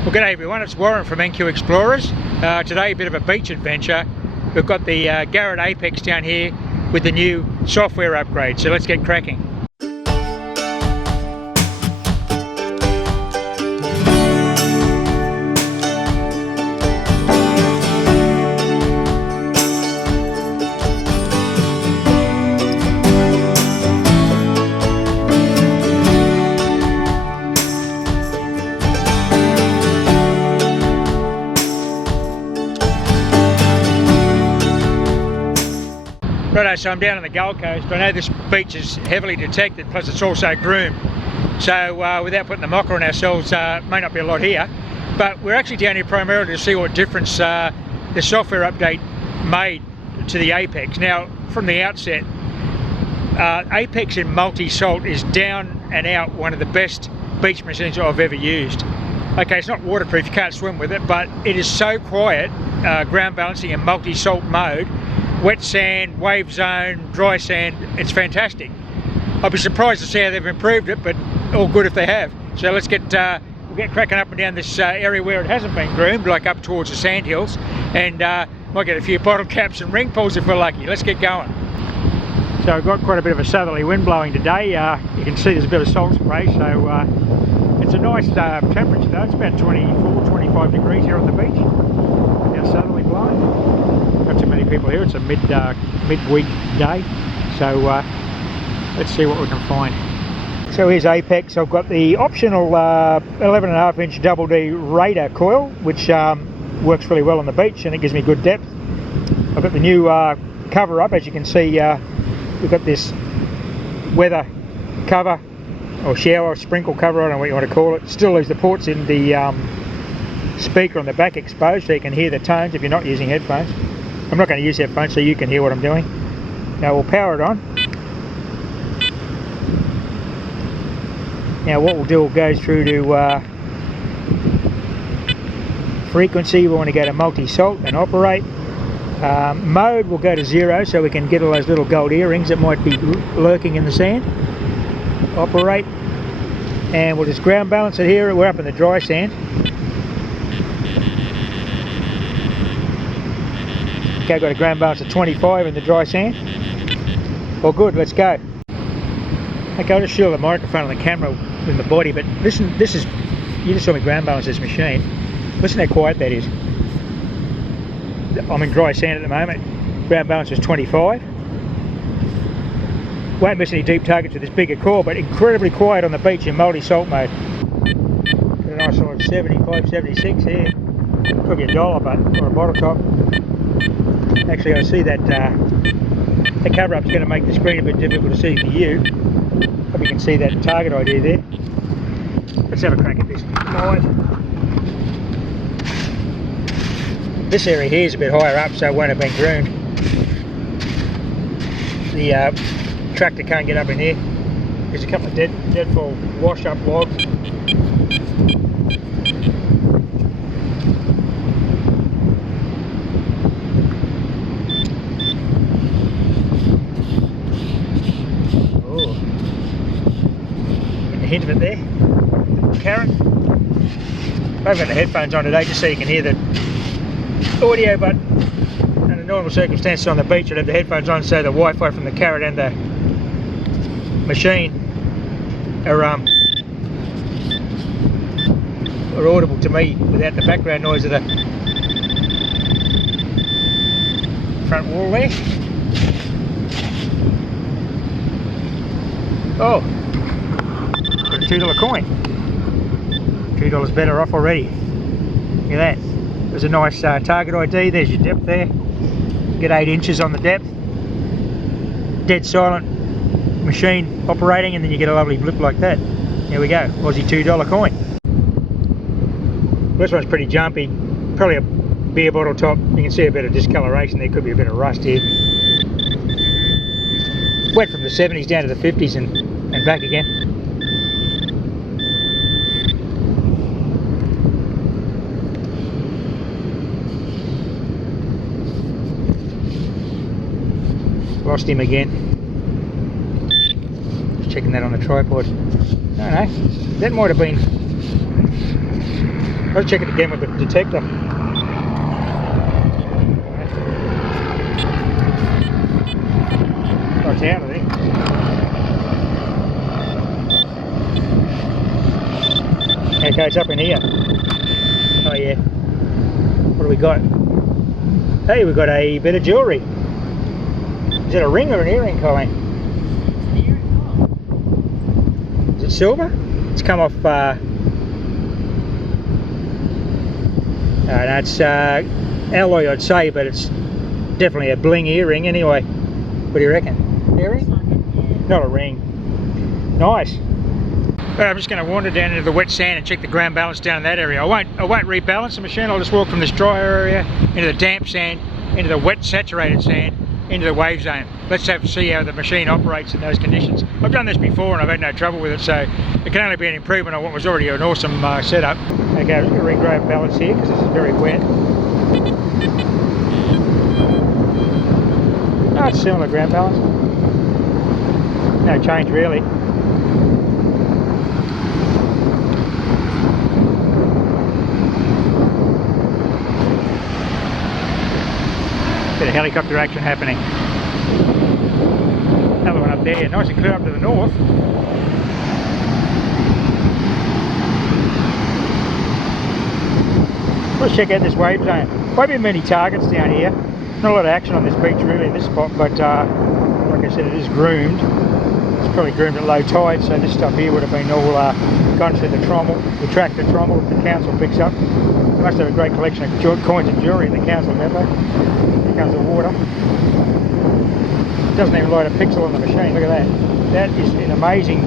Well, g'day everyone, it's Warren from NQ Explorers. Today a bit of a beach adventure. We've got the Garrett Apex down here with the new software upgrade, so let's get cracking. Righto, so I'm down on the Gold Coast. I know this beach is heavily detected, plus it's also groomed. So without putting the mocker on ourselves, may not be a lot here. But we're actually down here primarily to see what difference the software update made to the Apex. Now, from the outset, Apex in multi-salt is down and out one of the best beach machines I've ever used. Okay, it's not waterproof, you can't swim with it, but it is so quiet, ground balancing in multi-salt mode. Wet sand, wave zone, dry sand, it's fantastic. I'd be surprised to see how they've improved it, but all good if they have. So let's get we'll get cracking up and down this area where it hasn't been groomed, like up towards the sand hills, and might get a few bottle caps and ring pulls if we're lucky. Let's get going. So I've got quite a bit of a southerly wind blowing today. You can see there's a bit of salt spray, so it's a nice temperature though. It's about 24, 25 degrees here on the beach. Now southerly blowing. Not too many people here. It's a midweek day, so let's see what we can find. So here's Apex. I've got the optional 11.5 inch double D radar coil, which works really well on the beach and it gives me good depth. I've got the new cover up. As you can see, we've got this weather cover or shower sprinkle cover, I don't know what you want to call it. Still leaves the ports in the speaker on the back exposed, so you can hear the tones if you're not using headphones. I'm not going to use headphones so you can hear what I'm doing. Now we'll power it on. Now what we'll do, we'll go through to frequency. We want to go to multi-salt and operate. Mode we'll go to 0 so we can get all those little gold earrings that might be lurking in the sand. Operate. And we'll just ground balance it here. We're up in the dry sand. Okay, got a ground balance of 25 in the dry sand. Well, good, let's go. Okay, I'll just shield the microphone and the camera with the body, but listen, this is, you just saw me ground balance this machine. Listen how quiet that is. I'm in dry sand at the moment. Ground balance is 25. Won't miss any deep targets with this bigger core, but incredibly quiet on the beach in multi-salt mode. Got a nice sort of 75, 76 here. Could be a dollar, but or a bottle top. Actually, I see that the cover up is going to make the screen a bit difficult to see for you. Hope you can see that target ID there. Let's have a crack at this live. This area here is a bit higher up, so it won't have been groomed. The tractor can't get up in here. There's a couple of deadfall wash up logs. Hint of it there. Karen, I've got the headphones on today just so you can hear the audio, but under normal circumstances on the beach I'd have the headphones on so the Wi-Fi from the Garrett and the machine are audible to me without the background noise of the front wall there. Oh, got a $2 coin. $2 better off already. Look at that. There's a nice target ID. There's your depth there. Get 8 inches on the depth. Dead silent machine operating, and then you get a lovely blip like that. There we go. Aussie $2 coin. This one's pretty jumpy. Probably a beer bottle top. You can see a bit of discoloration there. Could be a bit of rust here. Went from the 70s down to the 50s and back again. Lost him again. Just checking that on the tripod. I don't know. That might have been Let's check it again with the detector. Oh, it's out, I think. Okay, it's up in here. Oh yeah. What do we got? Hey, we've got a bit of jewellery. Is it a ring or an earring, Colleen? It's an earring. Is it silver? It's come off. No, it's alloy, I'd say, but it's definitely a bling earring anyway. What do you reckon? Earring? Yeah. Not a ring. Nice. But I'm just going to wander down into the wet sand and check the ground balance down in that area. I won't rebalance the machine. I'll just walk from this drier area into the damp sand, into the wet saturated sand, into the wave zone. Let's see how the machine operates in those conditions. I've done this before and I've had no trouble with it, so it can only be an improvement on what was already an awesome setup. Okay, I'm just going to regrade balance here because this is very wet. No, it's similar ground balance. No change really. Bit of helicopter action happening. Another one up there, nice and clear up to the north. Let's check out this wave zone. Won't be many targets down here. Not a lot of action on this beach really in this spot, but like I said, it is groomed. It's probably groomed at low tide, so this stuff here would have been all gone through the trommel, the tractor trommel that the council picks up. They must have a great collection of coins and jewellery in the council, don't they? Here comes the water. It doesn't even light a pixel on the machine, look at that. That is an amazing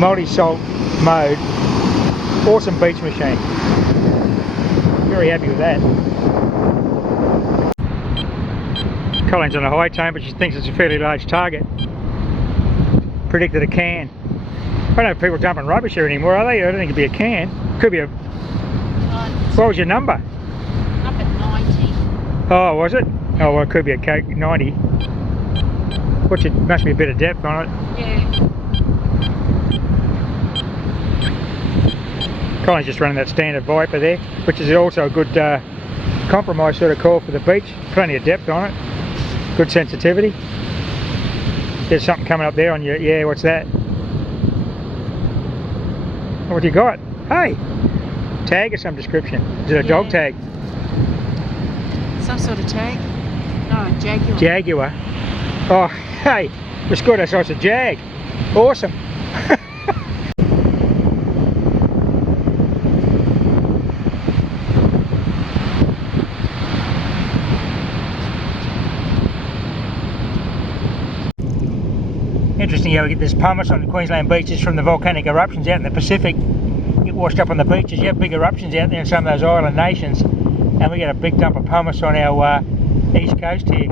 multi-salt mode. Awesome beach machine. Very happy with that. Colleen's on a high tone, but she thinks it's a fairly large target. Predicted a can. I don't know if people dumping rubbish here anymore, are they? I don't think it'd be a can. Could be a... What was your number? Up at 90. Oh, was it? Oh, well, it could be a Coke 90. Must be a bit of depth on it. Yeah. Colleen's just running that standard Viper there, which is also a good compromise sort of call for the beach. Plenty of depth on it. Good sensitivity. There's something coming up there on you. Yeah, what's that? What you got? Hey! Tag of some description. Is it a dog tag? Some sort of tag? No, Jaguar. Jaguar. Oh, hey! It's good, so it's a Jag. Awesome. Interesting how we get this pumice on the Queensland beaches from the volcanic eruptions out in the Pacific. Get washed up on the beaches. You have big eruptions out there in some of those island nations, and we get a big dump of pumice on our east coast here.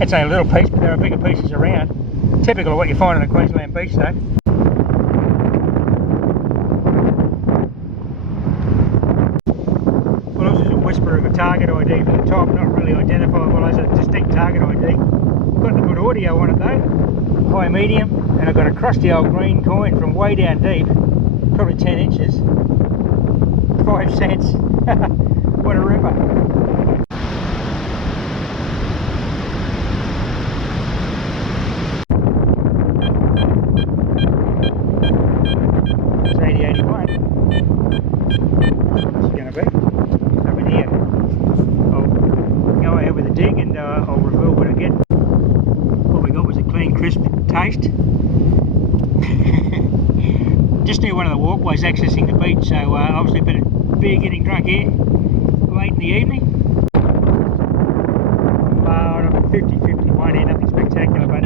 It's only a little piece, but there are bigger pieces around. Typical of what you find on a Queensland beach though. Well, this is a whisper of a target ID from the top, not really identifiable as a distinct target ID. Got the good audio on it though, high medium, and I've got a crusty old green coin from way down deep, probably 10 inches, 5 cents. What a ripper. It's 8081. What's it going to be? Up in here. I'll go ahead with the dig and I'll reveal what I get. What we got was a clean, crisp taste. Just near one of the walkways accessing the beach, so obviously a bit of beer getting drunk here late in the evening. 50-51 here, nothing spectacular, but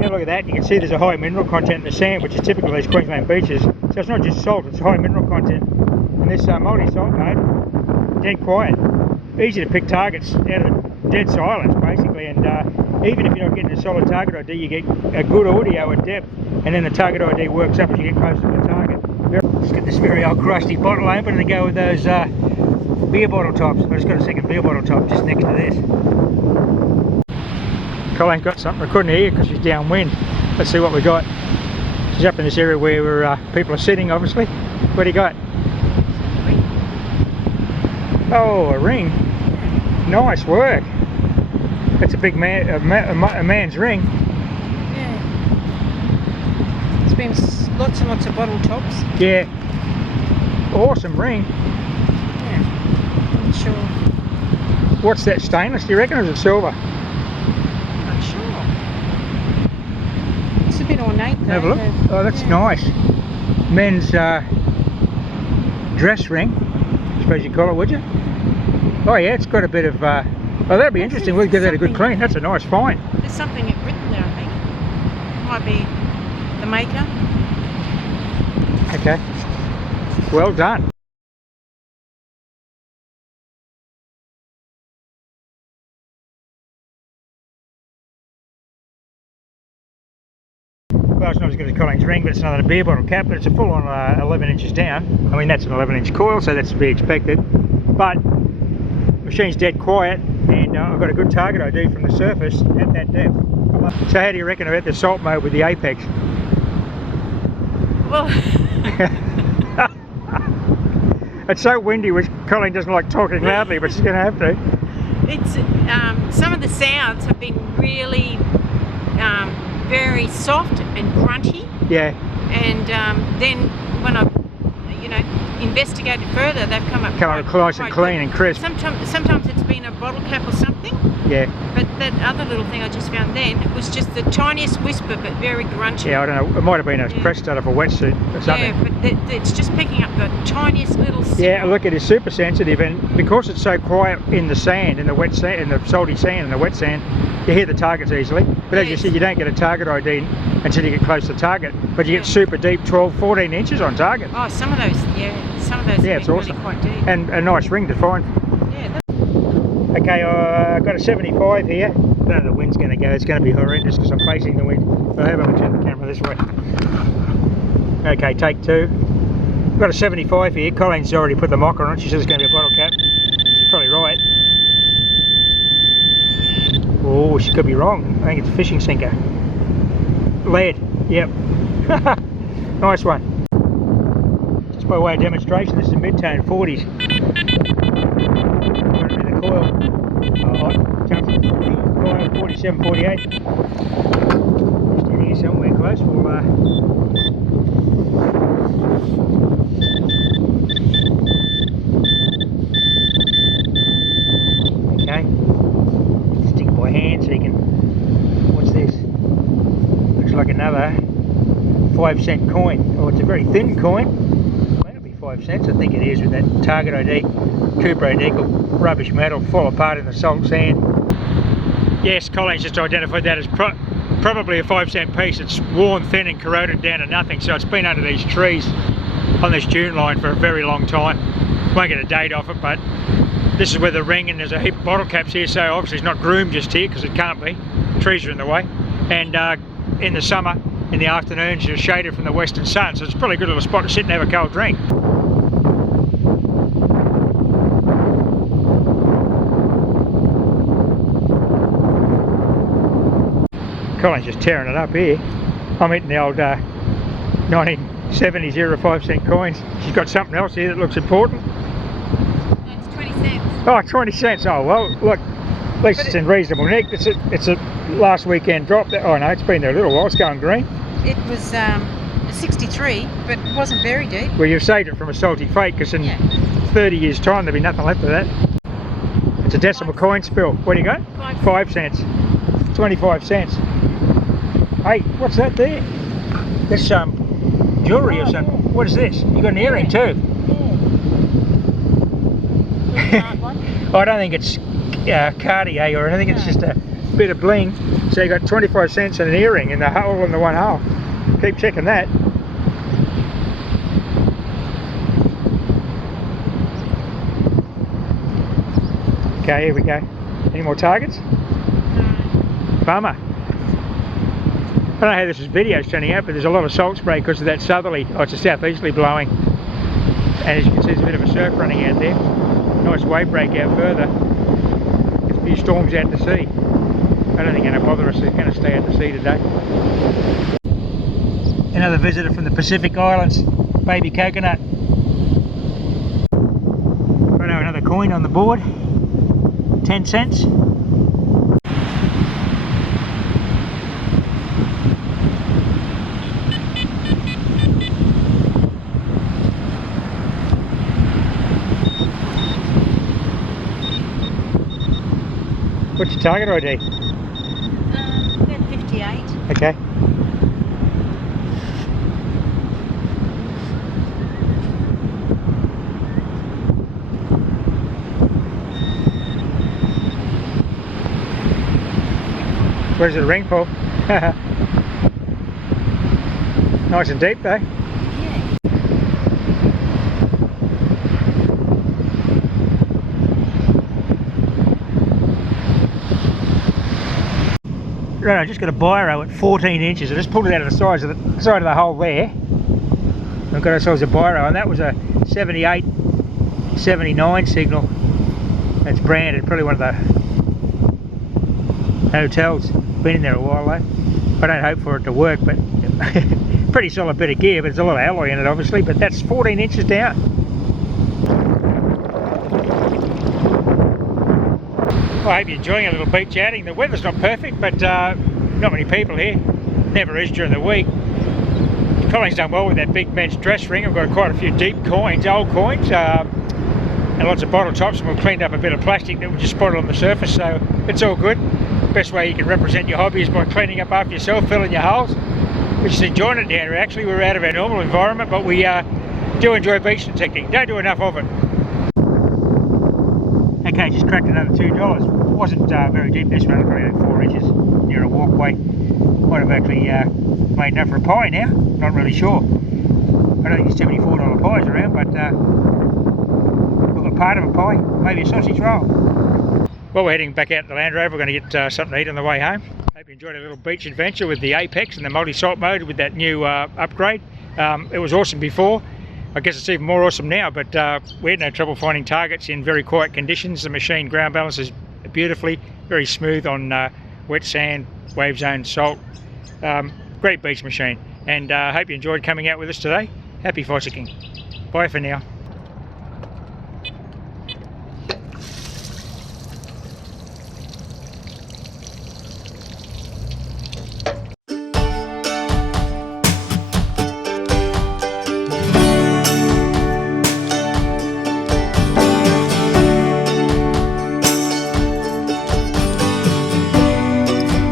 yeah, look at that. You can see there's a high mineral content in the sand, which is typical of these Queensland beaches. So it's not just salt, it's high mineral content. And this multi-salt mode, dead quiet. Easy to pick targets out of dead silence basically, and even if you're not getting a solid target ID, you get a good audio at depth, and then the target ID works up as you get closer to the target. Just get this very old crusty bottle open and go with those beer bottle tops. I've just got a second beer bottle top just next to this. Colleen's got something. I couldn't hear because she's downwind. Let's see what we got. She's up in this area where people are sitting, obviously. What do you got? Oh, a ring. Nice work. That's a big man, a man's ring. Yeah. It's been lots and lots of bottle tops. Yeah. Awesome ring. Yeah. Not sure. What's that, stainless, do you reckon, or is it silver? Not sure. It's a bit ornate though. Have a look. Oh, that's nice. Men's dress ring, I suppose you'd call it, would you? Oh yeah, it's got a bit of, oh, that'd be interesting. We'll give that a good clean. That's a nice find. There's something written there, I think. Might be the maker. Okay. Well done. Well, it's not as good as Colleen's ring, but it's another beer bottle cap, but it's a full-on 11 inches down. I mean, that's an 11-inch coil, so that's to be expected. But machine's dead quiet, and I've got a good target ID from the surface at that depth. So how do you reckon about the salt mode with the Apex? Well, it's so windy, which Colleen doesn't like talking loudly, but she's going to have to. it's some of the sounds have been really very soft and grunty. Yeah. And then when I, investigated further, they've come up Nice and clean and crisp. Sometimes it's been a bottle cap or something. Yeah. But that other little thing I just found then was just the tiniest whisper, but very grunchy. Yeah, I don't know. It might have been a press start of a wetsuit or something. Yeah, but it's just picking up the tiniest little signal. Yeah, look, it is super sensitive, and because it's so quiet in the sand, in the wet sand, in the salty sand, and the wet sand, you hear the targets easily. But as you said, you don't get a target ID until you get close to target. But you get super deep, 12, 14 inches on target. Oh, some of those Yeah, it's have been awesome. really quite deep. And a nice ring to find. Yeah. Okay, I've got a 75 here. I don't know where the wind's going to go. It's going to be horrendous because I'm facing the wind. I'll have to turn the camera this way. Okay, take two. I've got a 75 here. Colleen's already put the mocker on it. She says it's going to be a bottle cap. She's probably right. Oh, she could be wrong. I think it's a fishing sinker. Lead. Yep. Nice one. Just by way of demonstration, this is a mid-tone 40s. The coil. Jumps to 45, 47, 48. Just in here somewhere close. We'll okay. Stick by hand so you can. What's this? Looks like another 5-cent coin. Oh, it's a very thin coin. May not be 5 cents. I think it is with that target ID, Cooper ID, rubbish metal, fall apart in the salt sand. Yes, Colleen's just identified that as probably a 5-cent piece. It's worn thin and corroded down to nothing, so it's been under these trees on this dune line for a very long time. Won't get a date off it, but this is where the ring, and there's a heap of bottle caps here, so obviously it's not groomed just here because it can't be. Trees are in the way, and in the summer, in the afternoons, you're shaded from the western sun, so it's probably a good little spot to sit and have a cold drink. Colleen's just tearing it up here. I'm eating the old 1970s era 5-cent coins. She's got something else here that looks important. It's 20 cents. Oh, 20 cents. Oh, well, look, at least it's in reasonable nick. It's a last weekend drop. Oh, no, it's been there a little while. It's going green. It was 63, but it wasn't very deep. Well, you've saved it from a salty fate because in 30 years' time there'll be nothing left of that. It's a decimal coin spill. What do you got? 5 cents. 25 cents. Hey, what's that there? That's jewellery or something. Yeah. What is this? You got an earring too. Yeah. I don't think it's Cartier or anything. It's just a bit of bling. So you got 25 cents and an earring in the hole in the one hole. Keep checking that. Okay, here we go. Any more targets? Bummer. I don't know how this video's turning out, but there's a lot of salt spray because of that southerly. Oh, it's a southeasterly blowing. And as you can see, there's a bit of a surf running out there. Nice wave break out further. There's a few storms out to sea. I don't think they're going to bother us. They're going to stay out to sea today. Another visitor from the Pacific Islands. Baby coconut. coin on the board, 10 cents. What's your target ID? About 58. Okay. Where's the ring pull? Nice and deep though. Yeah. Right, I just got a biro at 14 inches. I just pulled it out of the side of the hole there. I've got ourselves a biro, and that was a 78, 79 signal. That's branded, probably one of the hotels. Been in there a while though. I don't hope for it to work, but pretty solid bit of gear, but there's a lot of alloy in it obviously, but that's 14 inches down. Well, I hope you're enjoying a little beach outing. The weather's not perfect, but not many people here. Never is during the week. Colin's done well with that big men's dress ring. I've got quite a few deep coins, old coins, and lots of bottle tops, and we've cleaned up a bit of plastic that we just spotted on the surface, so it's all good. Best way you can represent your hobby is by cleaning up after yourself, filling your holes. We're just enjoying it down here. Actually, we're out of our normal environment, but we do enjoy beach detecting. Don't do enough of it. Okay, just cracked another $2. Wasn't very deep this one, probably about 4 inches near a walkway. Might have actually made enough for a pie now, not really sure. I don't think there's $74 pies around, but we've got part of a pie, maybe a sausage roll. Well, we're heading back out to the Land Rover. We're going to get something to eat on the way home. Hope you enjoyed a little beach adventure with the Apex and the multi-salt mode with that new upgrade. It was awesome before. I guess it's even more awesome now, but we had no trouble finding targets in very quiet conditions. The machine ground balances beautifully, very smooth on wet sand, wave zone, salt. Great beach machine, and I hope you enjoyed coming out with us today. Happy fossicking. Bye for now.